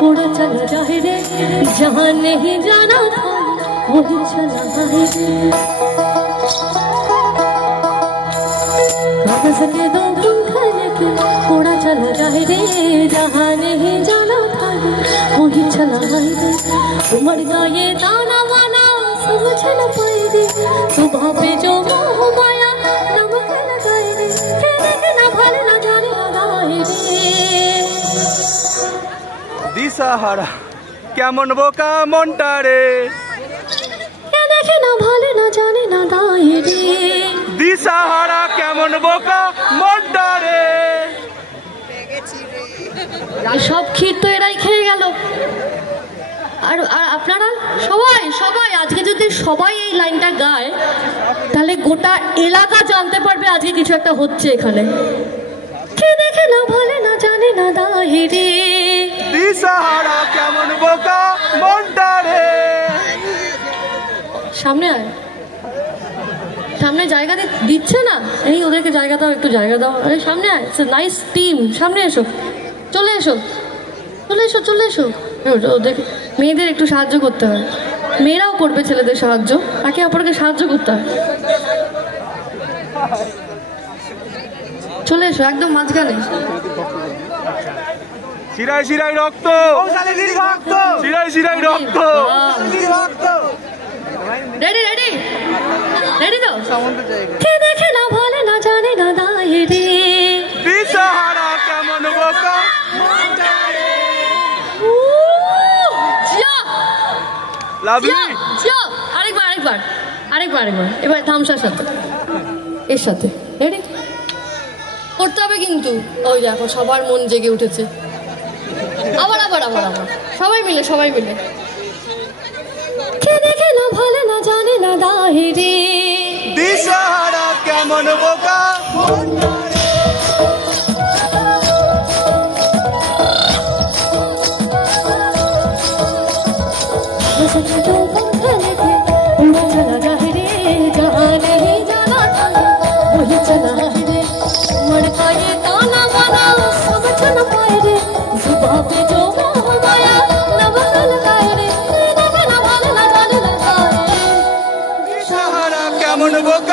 उड़ा चला जाए रे जहाँ नहीं जाना था वही चला है कागज के दो पंख लेके उड़ा चला जाए रे जहाँ नहीं जाना था वही चला है उमड़ का ये दाना वाला समझ न पाए रे सुबह पे जो मोह माया नमक लगाए रे तेरे ना भाले ना जाने लगाए रे দিশাহারা কেমন বোকা মনটা রে কে দেখে না ভালে না জানে না দায় রে দিশাহারা কেমন বোকা মনটা রে সব ক্ষীর তো এরাই খেয়ে গেল আর আপনারা সবাই সবাই আজকে যদি সবাই এই লাইনটা গায় তাহলে গোটা এলাকা জানতে পারবে আজকে কিছু একটা হচ্ছে এখানে কে দেখে না ভালে না জানে না দায় রে দিশাহারা কেমন বোকা মনটা রে সামনে আয় সামনে জায়গা দিচ্ছে না এই ওদেরকে জায়গা দাও একটু জায়গা দাও আরে সামনে আয় নাইস টিম সামনে এসো চলে এসো চলে এসো চলে এসো ওদের মেয়েদের একটু সাহায্য করতে হয় মেয়েরাও করবে ছেলেদের সাহায্য একে অপরকে সাহায্য করতে হয় চলে এসো একদম মাঝখানে শিরায় শিরায় রক্ত শিরায় শিরায় রক্ত রেডি রেডি রেডি তো কে দেখে না ভালে না জানে না দায় রে দিশাহারা কেমন বোকা লাভলি আরেকবার আরেকবার আরেকবার আরেকবার এবার থামসার সাথে এর সাথে রেডি করতে হবে কিন্তু ওই দেখো সবার মন জেগে উঠেছে আবার আবার আবার আবার সবাই মিলে কে দেখে না ভালো না জানে না দায় রে দিশাহারা কেমন বোকা चला जाए रे जहाँ नहीं जाना था वही चला है रे मड़का ये ताना वाला समझ न पाए रे सुबह पे जो मोह माया नमक लगाए रे देखा ना भाले ना जाने लगाए দিশাহারা কেমন বোকা